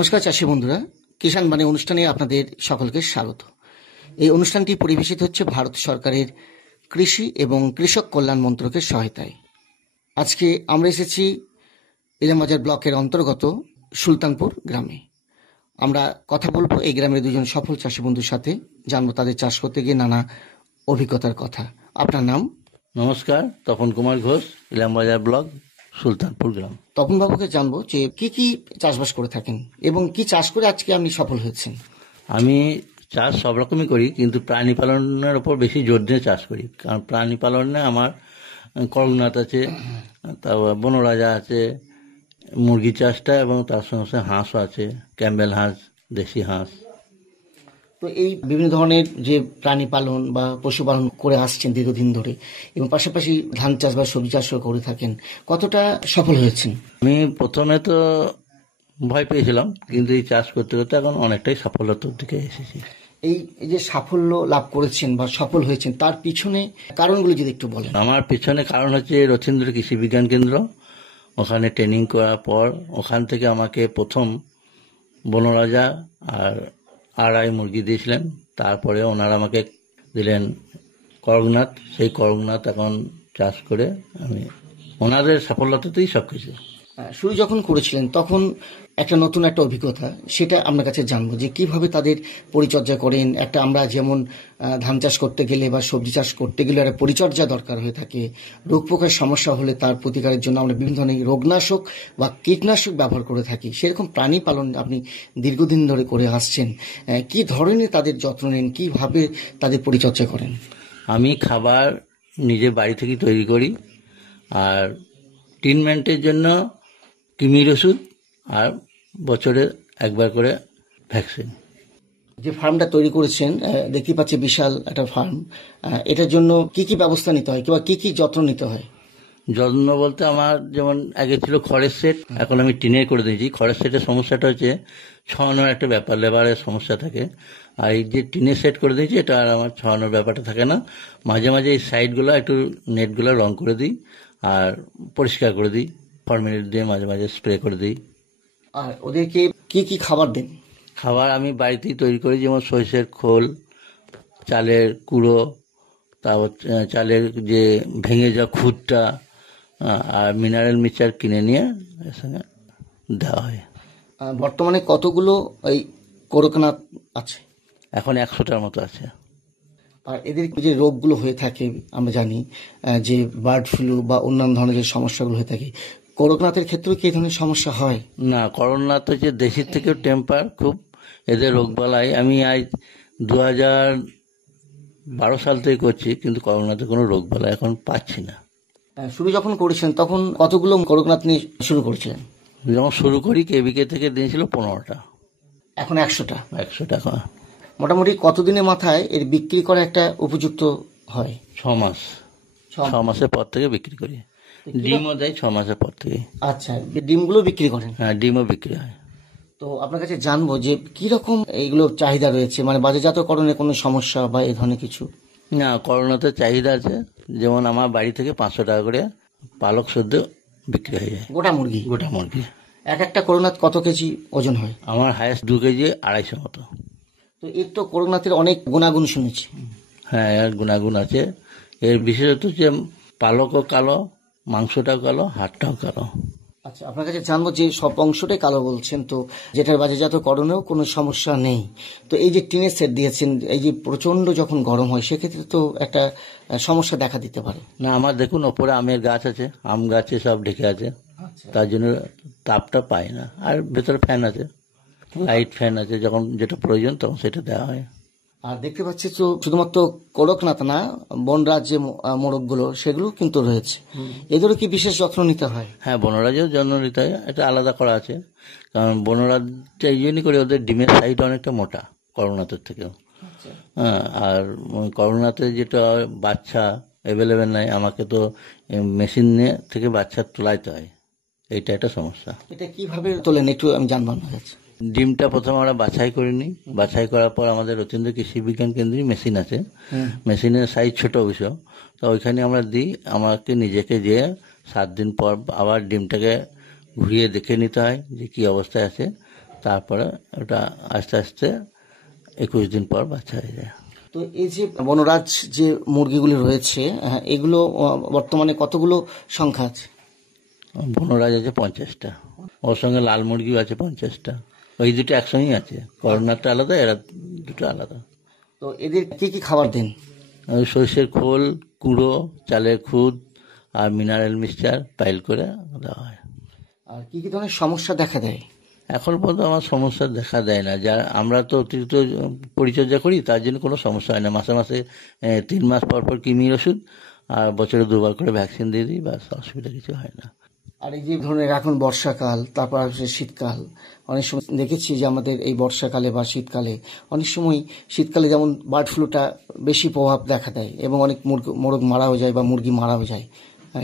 নমস্কার চাষী বন্ধুরা, কিষাণ বাণী অনুষ্ঠানে আপনাদের সকলকে স্বাগত। এই অনুষ্ঠানটি পরিবেশিত হচ্ছে ভারত সরকারের কৃষি এবং কৃষক কল্যাণ মন্ত্রকের সহায়তায়। আজকে আমরা এসেছি ইলামবাজার ব্লকের অন্তর্গত সুলতানপুর গ্রামে। আমরা কথা বলবো এই গ্রামের দুজন সফল চাষী বন্ধুর সাথে, জানবো তাদের চাষ করতে গিয়ে নানা অভিজ্ঞতার কথা। আপনার নাম? নমস্কার, তপন কুমার ঘোষ, ইলামবাজার ব্লক, সুলতানপুর গ্রাম। তপন বাবুকে জানবো যে কি চাষবাস করে থাকেন এবং কি চাষ করে আজকে আপনি সফল হয়েছেন। আমি চাষ সব রকমই করি, কিন্তু প্রাণী পালনের ওপর বেশি জোর দিয়ে চাষ করি। কারণ প্রাণী পালনে আমার করকনাথ আছে, তারপর বনরাজা আছে, মুরগি চাষটা, এবং তার সঙ্গে সঙ্গে হাঁসও আছে, ক্যাম্বেল হাঁস, দেশি হাঁস। তো এই বিভিন্ন ধরনের যে প্রাণী পালন বা পশুপালন করে আসছেন দীর্ঘদিন ধরে, এবং পাশাপাশি ধান চাষ বা সবজি চাষও করে থাকেন, কতটা সফল হয়েছেন? আমি প্রথমে তো ভয় পেয়েছিলাম, কিন্তু এই চাষ করতে করতে এখন অনেকটাই সাফল্যতার দিকে এসেছি। এই যে সাফল্য লাভ করেছেন বা সফল হয়েছেন, তার পিছনে কারণগুলো যদি একটু বলেন। আমার পিছনে কারণ হচ্ছে রথীন্দ্র কৃষি বিজ্ঞান কেন্দ্র। ওখানে ট্রেনিং করার পর ওখান থেকে আমাকে প্রথম বনরাজা আর আড়াই মুরগি দিয়েছিলেন। তারপরে ওনারা আমাকে দিলেন করকনাথ। সেই করকনাথ এখন চাষ করে আমি ওনাদের সাফল্যতাতেই সব কিছু। শুরু যখন করেছিলেন তখন একটা নতুন একটা অভিজ্ঞতা, সেটা আপনার কাছে জানবো যে কিভাবে তাদের পরিচর্যা করেন। একটা আমরা যেমন ধান চাষ করতে গেলে বা সবজি চাষ করতে গেলে একটা পরিচর্যা দরকার হয়ে থাকে। রোগ পোকার সমস্যা হলে তার প্রতিকারের জন্য আমরা বিভিন্ন ধরনের রোগনাশক বা কীটনাশক ব্যবহার করে থাকি। সেরকম প্রাণী পালন আপনি দীর্ঘদিন ধরে করে আসছেন। কি ধরনের তাদের যত্ন নেন, কিভাবে তাদের পরিচর্যা করেন? আমি খাবার নিজের বাড়ি থেকেই তৈরি করি, আর ট্রিটমেন্টের জন্য কৃমির ওষুধ, আর বছরে একবার করে ভ্যাকসিন। যে ফার্মটা তৈরি করেছেন, দেখতে পাচ্ছি বিশাল একটা ফার্ম। এটার জন্য কি কি ব্যবস্থা নিতে হয় কিংবা কি কি যত্ন নিতে হয়? যত্ন বলতে আমার যেমন আগে ছিল খড়ের সেট, এখন আমি টিনের করে দিয়েছি। খড়ের সেটের সমস্যাটা হচ্ছে ছড়ানোর একটা ব্যাপার, লেবারের সমস্যা থাকে। আর এই যে টিনের সেট করে দিয়েছি, এটা আর আমার ছড়ানোর ব্যাপারটা থাকে না। মাঝে মাঝে এই সাইডগুলো একটু নেটগুলো রং করে দিই আর পরিষ্কার করে দিই, ফর্মালিন দিয়ে মাঝে মাঝে স্প্রে করে দিই। আর ওদেরকে কি কি খাবার দেন? খাবার আমি বাড়িতেই তৈরি করি, যেমন সরষের খোল, চালের কুড়ো, তারপর চালের যে ভেঙে যাওয়া খুদটা, আর মিনারেল মিক্সচার কিনে নিয়ে এর সঙ্গে দেওয়া হয়। বর্তমানে কতগুলো এই করকনাথ আছে? এখন 100টার মতো আছে। আর এদের যে রোগগুলো হয়ে থাকে আমরা জানি, যে বার্ড ফ্লু বা অন্যান্য ধরনের যে সমস্যাগুলো হয়ে থাকে, করকনাথের ক্ষেত্রেও কি এই ধরনের সমস্যা হয়? না, করোনা তো যে দেশির থেকেও টেম্পার খুব, এদের রোগবালাই। আমি আজ 2012 সাল থেকে করছি, কিন্তু করোনাতে কোনো রোগবালাই এখন পাচ্ছি না। শুরু যখন করেছিলেন তখন কতগুলো করকনাথ নিয়ে শুরু করেছিলেন? যখন শুরু করি কেবিকে থেকে দিয়েছিল 15টা, এখন 100টা। 100 টাকা। মোটামুটি কতদিনের মাথায় এর বিক্রি করা একটা উপযুক্ত হয়? 6 মাস। 6 মাসের পর থেকে বিক্রি করি। ডিমও দেয় 6 মাসের পর থেকে। আচ্ছা, ডিমগুলো বিক্রি করেন? হ্যাঁ, ডিমও বিক্রি হয়। তো আপনার কাছে জানবো যে কি রকম এইগুলো চাহিদা রয়েছে, মানে বাজারজাতকরণের কোনো সমস্যা বা এই ধরনের কিছু? না, করোনাতে চাহিদা আছে। যেমন আমার বাড়ি থেকে 500 টাকা করে পালক সদ্য বিক্রি হয়ে যায়। গোটা মুরগি? গোটা মুরগি। এক একটা করকনাথ কত কেজি ওজন হয়? আমার হায়েস্ট 2 কেজি 250 মতো। তো এর তো করকনাথের অনেক গুণাগুণ শুনেছি। হ্যাঁ, এর গুণাগুণ আছে। এর বিশেষত যে পালকও কালো, মাংসটাও কালো, হাড়টাও কালো। আচ্ছা, আপনার কাছে জানবো যে সব অংশটাই কালো বলছেন, তো যেটার বাজারজাতকরণেও কোনো সমস্যা নেই। তো এই যে টিনের সেট দিয়েছেন, এই যে প্রচন্ড যখন গরম হয় সেক্ষেত্রে তো একটা সমস্যা দেখা দিতে পারে। না, আমার দেখুন ওপরে আমের গাছ আছে, আম গাছে সব ঢেকে আছে, তার জন্য তাপটা পাই না। আর ভেতরে ফ্যান আছে, লাইট ফ্যান আছে, যখন যেটা প্রয়োজন তখন সেটা দেওয়া হয়। আর দেখতে পাচ্ছি তো শুধুমাত্র করকনাথ না, বনরাজ যে মোরগগুলো সেগুলো কিন্তু রয়েছে, এদেরও কি বিশেষ যত্ন নিতে হয়? হ্যাঁ, বনরাজেও জন্ম নিতে হয়, এটা আলাদা করা আছে। কারণ বনরাজটা এই জন্যই করে, ওদের ডিমের সাইজ অনেকটা মোটা করোনাতের থেকেও। হ্যাঁ, আর করোনাতে যেটা বাচ্চা অ্যাভেলেবেল নাই, আমাকে তো মেশিন থেকে বাচ্চা তোলাইতে হয়, এইটা একটা সমস্যা। এটা কিভাবে তোলেন একটু আমি জানবো আপনার কাছে। ডিমটা প্রথমে আমরা বাছাই করে নিই। বাছাই করার পর আমাদের রথীন্দ্র কৃষি বিজ্ঞান কেন্দ্রে মেশিন আছে। মেশিনের সাইজ ছোট অবশ্য, তো ওইখানে আমরা দিই। আমাকে নিজেকে যেয়ে 7 দিন পর আবার ডিমটাকে ঘুরিয়ে দেখে নিতে হয় যে কী অবস্থায় আছে। তারপরে ওটা আস্তে আস্তে 21 দিন পর বাচ্চা হয়ে যায়। তো এই যে বনরাজ যে মুরগিগুলি রয়েছে, এগুলো বর্তমানে কতগুলো সংখ্যা আছে? বনরাজ আছে 50টা, ওর সঙ্গে লাল মুরগিও আছে 50টা। ওই দুটো একসঙ্গেই আছে, করোনাটা আলাদা, এরা দুটো আলাদা। তো এদের কি কি খাবার দেন? ওই সর্ষের খোল, কুড়ো, চালের খুদ আর মিনারেল মিক্সচার পাইল করে দেওয়া হয়। আর কি কি ধরনের সমস্যা দেখা দেয়? এখন পর্যন্ত আমার সমস্যা দেখা দেয় না, যা আমরা তো অতিরিক্ত পরিচর্যা করি, তার জন্য কোনো সমস্যা হয় না। মাসে মাসে 3 মাস পর পর কৃমির ওষুধ আর বছরে 2বার করে ভ্যাকসিন দিয়ে দিই, ব্যাস, অসুবিধা কিছু হয় না। আর এই যে ধরনের এখন বর্ষাকাল, তারপর আসছে শীতকাল, অনেক সময় দেখেছি যে আমাদের এই বর্ষাকালে বা শীতকালে অনেক সময়, শীতকালে যেমন বার্ড ফ্লুটা বেশি প্রভাব দেখা দেয় এবং অনেক মোরগ মারাও যায় বা মুরগি মারাও যায়,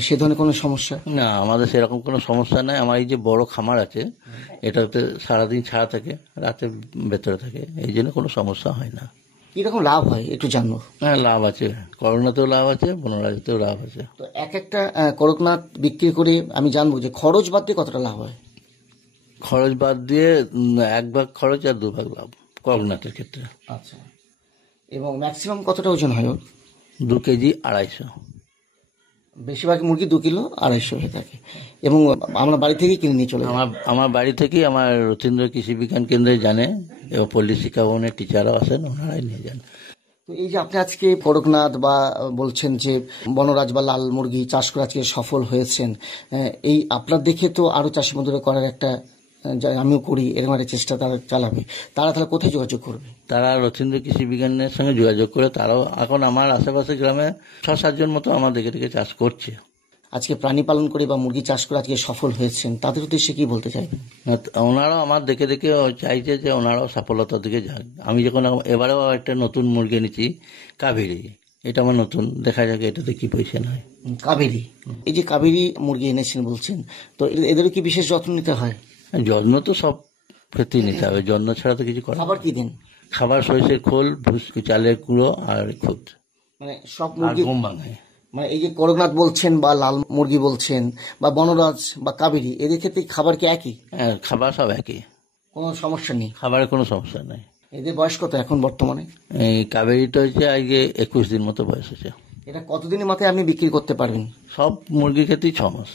সে ধরনের কোনো সমস্যা? না, আমাদের সেরকম কোনো সমস্যা নাই। আমার এই যে বড় খামার আছে, এটাতে সারাদিন ছাড়া থাকে, রাতে ভেতরে থাকে, এই জন্য কোনো সমস্যা হয় না। কিরকম লাভ হয় একটু জানবো। হ্যাঁ, লাভ আছে, করোনাতেও লাভ আছে, বনরাজতেও লাভ আছে। তো এক একটা করকনাথ বিক্রি করে আমি জানবো যে খরচ বাদ দিয়ে কতটা লাভ হয়? খরচ বাদ দিয়ে 1 ভাগ খরচ আর 2 ভাগ লাভ করোনাতের ক্ষেত্রে। আচ্ছা, এবং ম্যাক্সিমাম কতটা ওজন হয় ওর? 2 কেজি 250। বেশিরভাগ মুরগি 2 কিলো 250 হয়ে থাকে, এবং আমরা বাড়ি থেকেই কিনে নিয়ে চলে যাই। আমার বাড়ি থেকেই আমার রথীন্দ্র কৃষি বিজ্ঞান কেন্দ্রে জানে, এবং পল্লী শিক্ষা ভবনের টিচাররাও আসেন, ওনারাই নিয়ে যান। তো এই যে আপনি আজকে করকনাথ বা বলছেন যে বনরাজ বা লাল মুরগি চাষ করে আজকে সফল হয়েছেন, এই আপনার দেখে তো আরো চাষি বন্ধুরা করার একটা, যা আমিও করি, এরকম একটা চেষ্টা তারা চালাবে, তারা তাহলে কোথায় যোগাযোগ করবে? তারা রথীন্দ্র কৃষি বিজ্ঞানের সঙ্গে যোগাযোগ করে, তারাও এখন আমার আশেপাশে গ্রামে 6-7 জন মতো আমার দেখে দেখে চাষ করছে। আজকে প্রাণী পালন করে বা মুরগি চাষ করে আজকে সফল হয়েছেন, তাদের উদ্দেশ্যে কি বলতে চাইবেন? ওনারাও আমার দেখে দেখে চাইছে যে ওনারাও সফলতার দিকে যাক। আমি যখন এবারেও একটা নতুন মুরগি এনেছি, কাবেরী, এটা আমার নতুন, দেখা যাক এটাতে কি পয়সা হয়। কাবেরী, এই যে কাবেরী মুরগি এনেছেন বলছেন, তো এদেরও কি বিশেষ যত্ন নিতে হয়? যত্ন তো সব ক্ষেত্রেই নিতে হবে, যত্ন ছাড়া তো কিছু করা। খাবার কি দিন? খাবার সরষের খোল, চালের কুড়ো আর খুদ, মানে সব আর মুরগি, গম ভাঙায়। মানে এই যে করকনাথ বলছেন বা লাল মুরগি বলছেন বা বনরাজ বা কাবেরী, এদের ক্ষেত্রে খাবার কি একই? হ্যাঁ, খাবার সব একই, কোনো সমস্যা নেই? খাবারের কোনো সমস্যা নেই। এদের বয়স কত এখন বর্তমানে? এই কাবেরিটা হচ্ছে আজকে 21 দিন মতো বয়স হচ্ছে। এটা কতদিনের মাথায় আপনি বিক্রি করতে পারবেন? সব মুরগির ক্ষেত্রেই 6 মাস।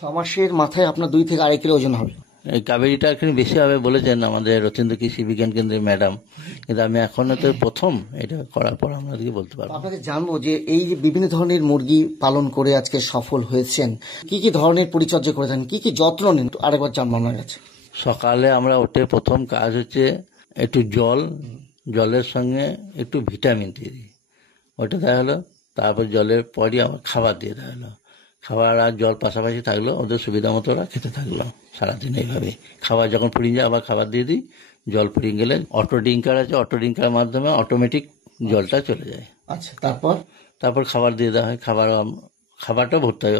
6 মাসের মাথায় আপনার 2 থেকে 2.5 কিলো ওজন হবে। এই কাবেরিটা এখানে বেশি হবে বলেছেন আমাদের রথীন্দ্র কৃষি বিজ্ঞান কেন্দ্রের ম্যাডাম, কিন্তু আমি এখনো তো প্রথম, এটা করার পর আপনাদেরকে বলতে পারবো। আপনাকে জানবো যে এই যে বিভিন্ন ধরনের মুরগি পালন করে আজকে সফল হয়েছেন, কি কি ধরনের পরিচর্যা করে থাকেন, কি কি যত্ন নেন, আরেকবার জানবো আপনার কাছে। সকালে আমরা উঠে প্রথম কাজ হচ্ছে একটু জলের সঙ্গে একটু ভিটামিন দিয়ে দিই, ওটা দেওয়া হলো। তারপর জলের পরই আমার খাবার দিয়ে দেওয়া হলো। খাবার আর জল পাশাপাশি থাকলো, ওদের সুবিধা মতো ওরা খেতে থাকলো সারাদিন এইভাবে। খাবার যখন ফুরিয়ে যায় আবার খাবার দিয়ে দিই, জল ফুরিয়ে গেলে অটো ড্রিঙ্কার আছে, অটো ড্রিঙ্কারের মাধ্যমে অটোমেটিক জলটা চলে যায়। আচ্ছা, তারপর খাবার দিয়ে দেওয়া হয়। খাবারটা ভরতে হয়,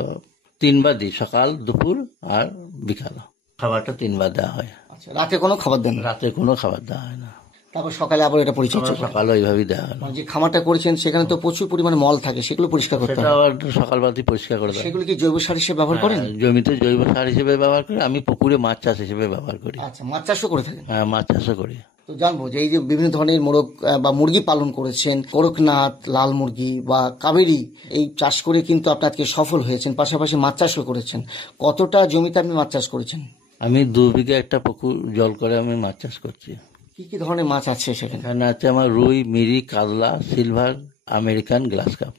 3 বার দিই, সকাল, দুপুর আর বিকাল। খাবারটা 3 বার দেওয়া হয়। আচ্ছা, রাতে কোনো খাবার দেন না? রাতে কোনো খাবার দেওয়া হয় না, তারপর সকালে আবার এটা পরিচর্যা করেন? সকালে ওইভাবেই দেওয়া হলো। মানে যে খামারটা করেছেন সেখানে তো প্রচুর পরিমাণে মল থাকে, সেগুলো পরিষ্কার করতে সেটা হয়। আবার সকালবেলাতেই পরিষ্কার করে দেওয়া। সেগুলো কি জৈব সার হিসেবে ব্যবহার করেন? জমিতে জৈব সার হিসেবে ব্যবহার করি, আমি পুকুরে মাছ চাষ হিসেবে ব্যবহার করি। আচ্ছা, মাছ চাষও করে থাকেন? হ্যাঁ, মাছ চাষও করি। তো জানবো যে এই যে বিভিন্ন ধরনের মোরগ বা মুরগি পালন করেছেন, করকনাথ, লাল মুরগি বা কাবেরী, এই চাষ করে কিন্তু আপনি আজকে সফল হয়েছেন, পাশাপাশি মাছ চাষও করেছেন। কতটা জমিতে আপনি মাছ চাষ করেছেন? আমি 2 বিঘা একটা পুকুর জল করে আমি মাছ চাষ করছি। কি কি ধরনের মাছ আছে সেখানে? এখানে আছে আমার রুই, মিরি, কাতলা, সিলভার, আমেরিকান, গ্লাস কাপ।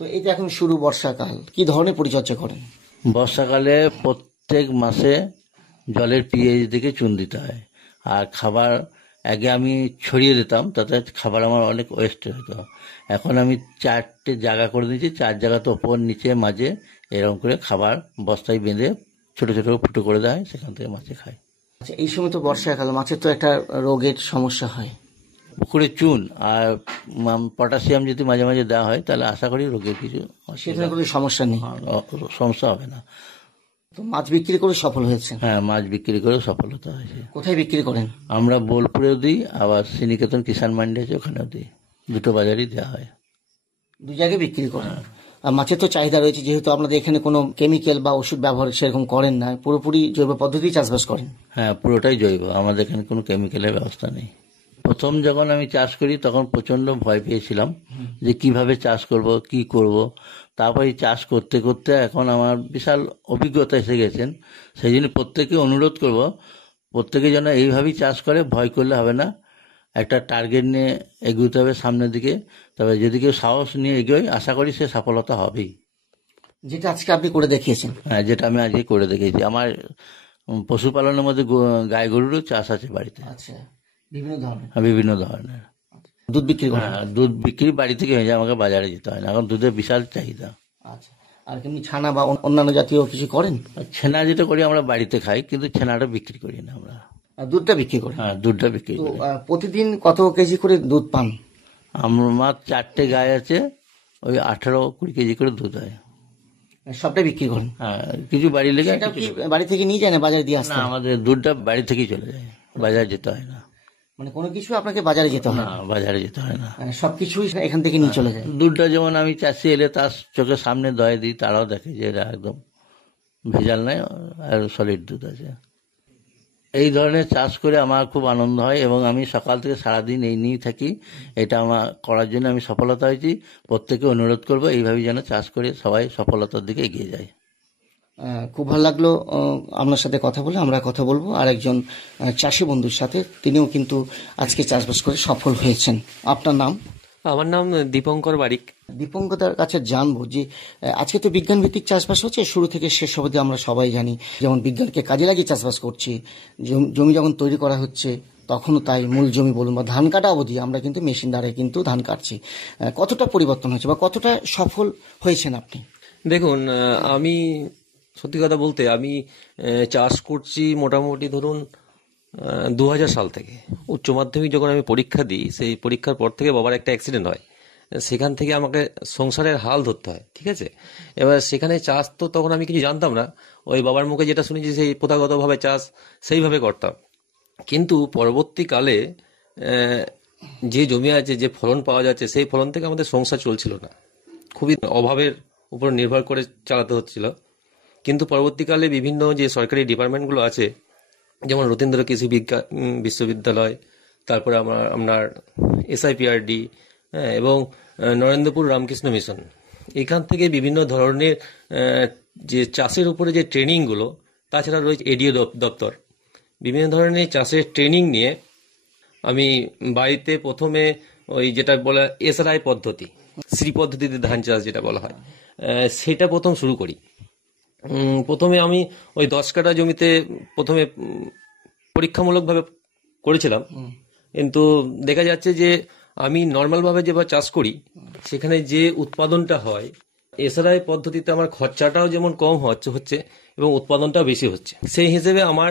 তো এই যে এখন শুরু বর্ষাকাল, কি ধরনের পরিচর্যা করেন? বর্ষাকালে প্রত্যেক মাসে জলের পিএইচ দেখে চুন দিতে হয়। আর খাবার আগে আমি ছড়িয়ে দিতাম, তাতে খাবার আমার অনেক ওয়েস্ট হতো। এখন আমি 4টে জায়গা করে দিয়েছি, 4 জায়গাতে ওপর নিচে মাঝে এরকম করে খাবার বস্তায় বেঁধে ছোট ছোট ফুটো করে দেওয়া হয়, সেখান থেকে মাছে খায়। আচ্ছা, এই সময় তো বর্ষাকাল, মাছের তো একটা রোগের সমস্যা হয়। পুকুরে চুন আর পটাশিয়াম যদি মাঝে মাঝে দেওয়া হয়, তাহলে আশা করি রোগের কিছু সে ধরনের কোনো সমস্যা নেই, সমস্যা হবে না। তো মাছ বিক্রি করে সফল হয়েছেন? হ্যাঁ, মাছ বিক্রি করে সফলতা হয়েছে। কোথায় বিক্রি করেন? আমরা বোলপুরেও দিই, আবার শ্রীনিকেতন কিষাণ মান্ডি আছে, ওখানেও দিই। 2টো বাজারই দেওয়া হয়। 2 জায়গায় বিক্রি করেন। মাছের তো চাহিদা রয়েছে, যেহেতু আপনাদের এখানে কোনো কেমিক্যাল বা ওষুধ ব্যবহার সেরকম করেন না, পুরোপুরি জৈব পদ্ধতি চাষবাস করেন। হ্যাঁ, পুরোটাই জৈব, আমাদের এখানে কোনো কেমিক্যালের ব্যবস্থা নেই। প্রথম যখন আমি চাষ করি তখন প্রচণ্ড ভয় পেয়েছিলাম যে কিভাবে চাষ করব, কি করব। তারপরে চাষ করতে করতে এখন আমার বিশাল অভিজ্ঞতা এসে গেছেন। সেই জন্য প্রত্যেকে অনুরোধ করব, প্রত্যেকে যেন এইভাবেই চাষ করে, ভয় করলে হবে না। একটা টার্গেট নিয়ে এগোতে হবে সামনের দিকে। তবে যদি কেউ সাহস নিয়ে এগোয়, আশা করি সে সফলতা হবেই। যেটা আজকে আপনি করে দেখিয়েছেন। হ্যাঁ, যেটা আমি আজকে করে দেখেছি। আমার পশুপালনের মধ্যে গাই গরুরও চাষ আছে বাড়িতে। আচ্ছা, বিভিন্ন ধরনের। হ্যাঁ, বিভিন্ন ধরনের। দুধ বিক্রি করেন? হ্যাঁ, দুধ বিক্রি বাড়ি থেকে হয়ে যায়, আমাকে বাজারে যেতে হয় না, এখন দুধের বিশাল চাহিদা। আচ্ছা, আর কেমনি ছানা বা অন্যান্য জাতীয় কিছু করেন? আর ছানা যেটা করি আমরা বাড়িতে খাই, কিন্তু ছানাটা বিক্রি করি না আমরা। আর দুধটা বিক্রি করেন? হ্যাঁ, দুধটা বিক্রি তো করি। প্রতিদিন কত কেজি করে দুধ পান? আমার 4টে গাই আছে, ওই 18-20 কেজি করে দুধ হয়। সবটাই বিক্রি করেন? হ্যাঁ, কিছু বাড়ি লেগে। সেটা কি বাড়ি থেকে নিয়ে যায় না বাজারে দিয়ে আসতে? না, আমাদের দুধটা বাড়ি থেকেই চলে যায়, বাজারে যেতে হয় না। মানে কোনো কিছু আপনাকে বাজারে যেতে হয় না, বাজারে যেতে হয় না। সবকিছুই এখান থেকে নিয়ে চলে যায়? দুধটা যেমন আমি চাষি এলে তার চোখের সামনে দয়ে দিই, তারাও দেখে যে এটা একদম ভেজাল নাই আর সলিড দুধ আছে। এই ধরনের চাষ করে আমার খুব আনন্দ হয় এবং আমি সকাল থেকে সারাদিন এই নিয়েই থাকি। এটা আমার করার জন্য আমি সফলতা হয়েছি। প্রত্যেকে অনুরোধ করবো এইভাবেই যেন চাষ করে সবাই সফলতার দিকে এগিয়ে যায়। খুব ভালো লাগলো আপনার সাথে কথা বলে। আমরা কথা বলবো আর একজন চাষি বন্ধুর সাথে, তিনিও কিন্তু আজকে চাষবাস করে সফল হয়েছেন। আপনার নাম? আমার নাম দীপঙ্কর বারিক। দীপঙ্করদার কাছে জানবো যে আজকে তো বিজ্ঞান ভিত্তিক চাষবাস হচ্ছে, শুরু থেকে শেষ অবধি আমরা সবাই জানি, যেমন বিজ্ঞানকে কাজে লাগিয়ে চাষবাস করছি। জমি যখন তৈরি করা হচ্ছে তখনও তাই, মূল জমি বলুন বা ধান কাটা অবধি আমরা কিন্তু মেশিন দ্বারা কিন্তু ধান কাটছি। কতটা পরিবর্তন হয়েছে বা কতটা সফল হয়েছেন আপনি? দেখুন, আমি সত্যি কথা বলতে আমি চাষ করছি মোটামুটি ধরুন 2000 সাল থেকে। উচ্চ মাধ্যমিক যখন আমি পরীক্ষা দিই, সেই পরীক্ষার পর থেকে বাবার একটা অ্যাক্সিডেন্ট হয়, সেখান থেকে আমাকে সংসারের হাল ধরতে হয়, ঠিক আছে। এবার সেখানে চাষ তো তখন আমি কিছু জানতাম না, ওই বাবার মুখে যেটা শুনেছি সেই প্রথাগতভাবে চাষ সেইভাবে করতাম। কিন্তু পরবর্তীকালে যে জমি আছে, যে ফলন পাওয়া যাচ্ছে, সেই ফলন থেকে আমাদের সংসার চলছিল না, খুবই অভাবের উপর নির্ভর করে চালাতে হচ্ছিল। কিন্তু পরবর্তীকালে বিভিন্ন যে সরকারি ডিপার্টমেন্টগুলো আছে, যেমন রতীন্দ্র কৃষি বিজ্ঞান বিশ্ববিদ্যালয়, তারপরে আপনার SIPRD, এবং নরেন্দ্রপুর রামকৃষ্ণ মিশন, এখান থেকে বিভিন্ন ধরনের যে চাষের উপরে যে ট্রেনিংগুলো, তাছাড়া রয়েছে এডিও দপ্তর, বিভিন্ন ধরনের চাষের ট্রেনিং নিয়ে আমি বাড়িতে প্রথমে ওই যেটা বলা SRI পদ্ধতি, শ্রী পদ্ধতিতে ধান চাষ যেটা বলা হয়, সেটা প্রথম শুরু করি। প্রথমে আমি ওই 10 কাঠা জমিতে প্রথমে পরীক্ষামূলকভাবে করেছিলাম, কিন্তু দেখা যাচ্ছে যে আমি নর্মালভাবে যেভাবে চাষ করি সেখানে যে উৎপাদনটা হয়, SRI পদ্ধতিতে আমার খরচাটাও যেমন কম হচ্ছে এবং উৎপাদনটাও বেশি হচ্ছে। সেই হিসেবে আমার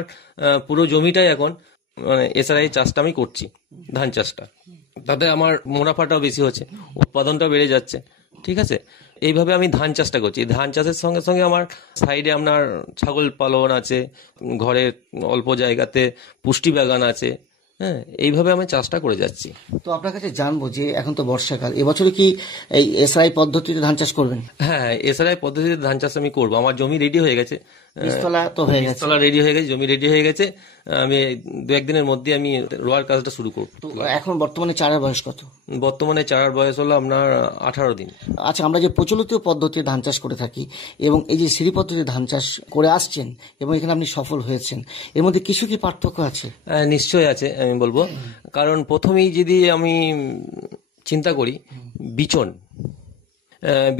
পুরো জমিটাই এখন মানে SRI চাষটা আমি করছি, ধান চাষটা। তাতে আমার মুনাফাটাও বেশি হচ্ছে, উৎপাদনটাও বেড়ে যাচ্ছে, ঠিক আছে। এইভাবে আমি ধান চাষটা করছি। ধান চাষের সঙ্গে সঙ্গে আমার সাইডে আপনার ছাগল পালন আছে, ঘরের অল্প জায়গাতে পুষ্টি বাগান আছে, হ্যাঁ, এইভাবে আমি চাষটা করে যাচ্ছি। তো আপনার কাছে জানবো যে এখন তো বর্ষাকাল, এবছরে কি এই SRI পদ্ধতিতে ধান চাষ করবেন? হ্যাঁ, SRI পদ্ধতিতে ধান চাষ আমি করবো। আমার জমি রেডি হয়ে গেছে, বীজতলা তো হয়ে গেছে, বীজতলা রেডি হয়ে গেছে, জমি রেডি হয়ে গেছে। আমি 2-1 দিনের মধ্যে আমি রোয়ার কাজটা শুরু করবো। তো এখন বর্তমানে চারার বয়স কত? বর্তমানে চারার বয়স হলো আপনার 18 দিন। আচ্ছা, আমরা যে প্রচলিত পদ্ধতিতে ধান চাষ করে থাকি এবং এই যে শ্রী পদ্ধতিতে ধান চাষ করে আসছেন এবং এখানে আপনি সফল হয়েছেন, এর মধ্যে কিছু কি পার্থক্য আছে? নিশ্চয়ই আছে, আমি বলবো। কারণ প্রথমেই যদি আমি চিন্তা করি বিচন,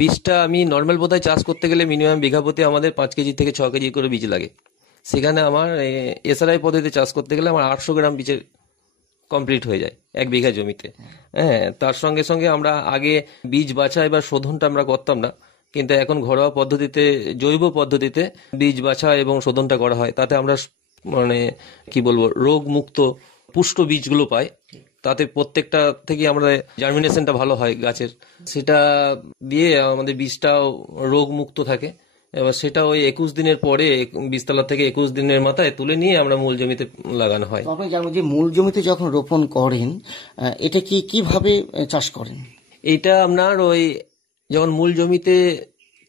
বীজটা আমি নর্মাল বোধহয় চাষ করতে গেলে মিনিমাম বিঘা প্রতি আমাদের 5 কেজি থেকে 6 কেজি করে বীজ লাগে। সেখানে আমার SRI পদ্ধতিতে চাষ করতে গেলে আমার 800 গ্রাম বীজের কমপ্লিট হয়ে যায় 1 বিঘা জমিতে। হ্যাঁ, তার সঙ্গে সঙ্গে আমরা আগে বীজ বাছাই বা শোধনটা আমরা করতাম না, কিন্তু এখন ঘরোয়া পদ্ধতিতে, জৈব পদ্ধতিতে বীজ বাছাই এবং শোধনটা করা হয়। তাতে আমরা মানে কি বলবো, রোগ মুক্ত পুষ্ট বীজগুলো পাই। তাতে প্রত্যেকটা থেকে আমরা জার্মিনেশনটা ভালো হয় গাছের, সেটা দিয়ে আমাদের বীজটাও রোগ মুক্ত থাকে। এবার সেটা ওই 21 দিনের পরে, বীজতলা থেকে 21 দিনের মাথায় তুলে নিয়ে আমরা মূল জমিতে লাগানো হয়। আপনি জানবো যে মূল জমিতে যখন রোপণ করেন, এটা কিভাবে চাষ করেন? এইটা আপনার ওই যখন মূল জমিতে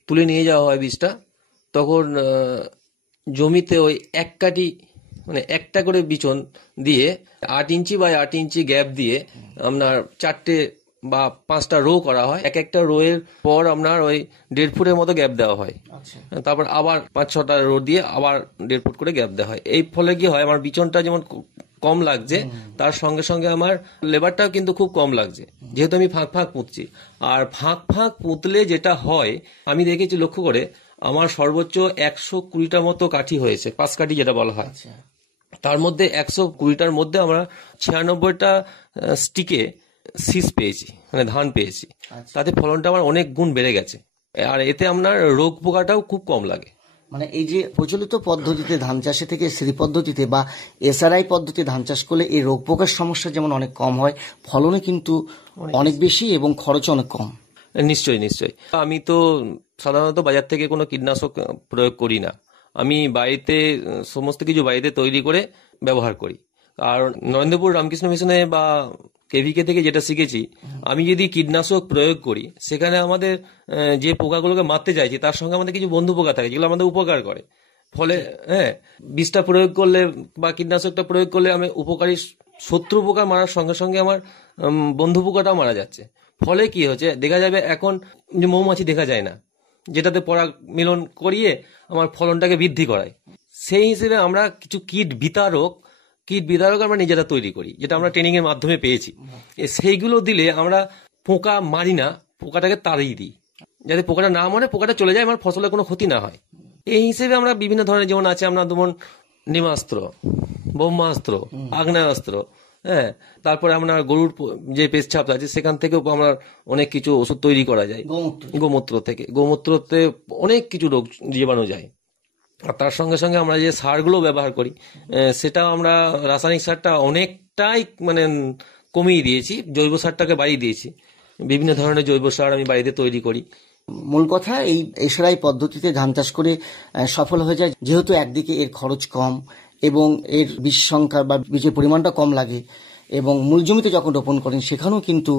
তুলে নিয়ে যাওয়া হয় বীজটা, তখন জমিতে ওই এক কাঠি মানে একটা করে বিচন দিয়ে 8 ইঞ্চি বাই 8 ইঞ্চি গ্যাপ দিয়ে আপনার 4টে বা 5টা রো করা হয়। এক একটা রো এর পর আপনার ওই 1.5 ফুটের মতো গ্যাপ দেওয়া হয়। তারপর আবার 5-6টা রো দিয়ে আবার 1.5 ফুট করে গ্যাপ দেওয়া হয়। এই ফলে কি হয়, আমার বিচনটা যেমন কম লাগছে, তার সঙ্গে সঙ্গে আমার লেবারটাও কিন্তু খুব কম লাগছে, যেহেতু আমি ফাঁক ফাঁক পুঁতছি। আর ফাঁক ফাঁক পুঁতলে যেটা হয়, আমি দেখেছি লক্ষ্য করে, আমার সর্বোচ্চ 120টার মতো কাঠি হয়েছে, 5 কাঠি যেটা বলা হয়। তার মধ্যে 120টার মধ্যে আমরা 96টা স্টিকে শীষ পেয়েছি, মানে ধান পেয়েছি। তাতে ফলনটা আমার অনেক গুণ বেড়ে গেছে, আর এতে আপনার রোগ পোকাটাও খুব কম লাগে। মানে এই যে প্রচলিত পদ্ধতিতে ধান চাষে থেকে শ্রী পদ্ধতিতে বা এসআরআই পদ্ধতি ধান চাষ করলে এই রোগ পোকার সমস্যা যেমন অনেক কম হয়, ফলনে কিন্তু অনেক বেশি এবং খরচ অনেক কম। নিশ্চয়ই নিশ্চয়ই। আমি তো সাধারণত বাজার থেকে কোনো কীটনাশক প্রয়োগ করি না, আমি বাড়িতে সমস্ত কিছু বাড়িতে তৈরি করে ব্যবহার করি। আর নরেন্দ্রপুর রামকৃষ্ণ মিশনে বা কেভিকে থেকে যেটা শিখেছি, আমি যদি কীটনাশক প্রয়োগ করি, সেখানে আমাদের যে পোকাগুলোকে মারতে চাইছি তার সঙ্গে আমাদের কিছু বন্ধু পোকা থাকে যেগুলো আমাদের উপকার করে। ফলে বিষটা প্রয়োগ করলে বা কীটনাশকটা প্রয়োগ করলে আমি উপকারী শত্রু পোকা মারার সঙ্গে সঙ্গে আমার বন্ধু পোকাটাও মারা যাচ্ছে। ফলে কি হচ্ছে, দেখা যাবে এখন যে মৌমাছি দেখা যায় না, যেটাতে পরাগ মিলন করিয়ে আমার ফলনটাকে বৃদ্ধি করায়। সেই হিসেবে আমরা কিছু কীট বিতারক আমরা নিজেরা তৈরি করি, যেটা আমরা ট্রেনিং এর মাধ্যমে পেয়েছি। সেইগুলো দিলে আমরা পোকা মারি না, পোকাটাকে তাড়িয়ে দিই, যাতে পোকাটা না মরে, পোকাটা চলে যায়, আমার ফসলের কোনো ক্ষতি না হয়। এই হিসেবে আমরা বিভিন্ন ধরনের, যেমন আছে আমরা যেমন নিমাস্ত্র, ব্রহ্মাস্ত্র, আগ্নেয়াস্ত্র, তারপরে আমরা গরুর যে পেচ্ছাপ আছে সেখান থেকেও আমরা অনেক কিছু ওষুধ তৈরি করা যায়। গোমূত্রতে অনেক কিছু রোগ জীবাণু যায়। আর তার সঙ্গে সঙ্গে আমরা যে সারগুলো ব্যবহার করি, সেটাও আমরা রাসায়নিক সারটা অনেকটাই মানে কমিয়ে দিয়েছি, জৈব সারটাকে বাড়িয়ে দিয়েছি। বিভিন্ন ধরনের জৈব সার আমি বাড়িতে তৈরি করি। মূল কথা, এই এসআরআই পদ্ধতিতে ধান চাষ করে সফল হয়ে যায়, যেহেতু একদিকে এর খরচ কম এবং এর বীজ সংখ্যা বা বীজের পরিমাণটা কম লাগে, এবং মূল জমিতে যখন রোপণ করেন সেখানেও কিন্তু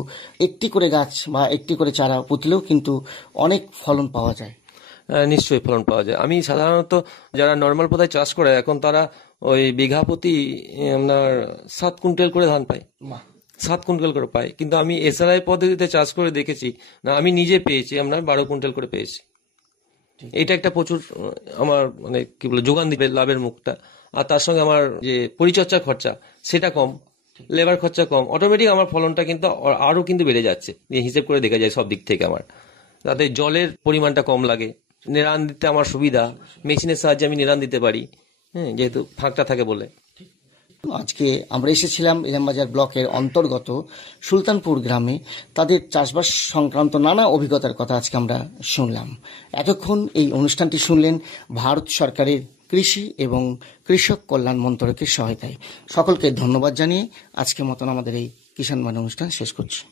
একটি করে গাছ বা একটি করে চারা পুঁতলেও কিন্তু অনেক ফলন পাওয়া যায়। নিশ্চয়ই ফলন পাওয়া যায়। আমি সাধারণত যারা নর্মাল পথায় চাষ করে, এখন তারা ওই বিঘা প্রতি আপনার 7 কুইন্টাল করে ধান পায়, 7 কুইন্টাল করে পায়। কিন্তু আমি এসআরআই পদ্ধতিতে চাষ করে দেখেছি, না আমি নিজে পেয়েছি আপনার 12 কুইন্টাল করে পেয়েছি। এটা একটা প্রচুর আমার মানে কি বলে যোগান দিবে লাভের মুখটা। আর তার সঙ্গে আমার যে পরিচর্যা খরচা সেটা কম, লেবার খরচা কম, অটোমেটিক আমার ফলনটা কিন্তু আরো কিন্তু বেড়ে যাচ্ছে, হিসেব করে দেখা যায় সব দিক থেকে। আমার তাতে জলের পরিমাণটা কম লাগে, নিরান দিতে আমার সুবিধা, মেশিনের সাহায্যে আমি নিরান দিতে পারি, যেহেতু ফাঁকটা থাকে বলে। আজকে আমরা এসেছিলাম ইলামবাজার ব্লকের অন্তর্গত সুলতানপুর গ্রামে, তাদের চাষবাস সংক্রান্ত নানা অভিজ্ঞতার কথা আজকে আমরা শুনলাম। এতক্ষণ এই অনুষ্ঠানটি শুনলেন ভারত সরকারের কৃষি এবং কৃষক কল্যাণ মন্ত্রকের সহায়তায়। সকলকে ধন্যবাদ জানিয়ে আজকের মতন আমাদের এই কিষাণ বাণী অনুষ্ঠান শেষ করছি।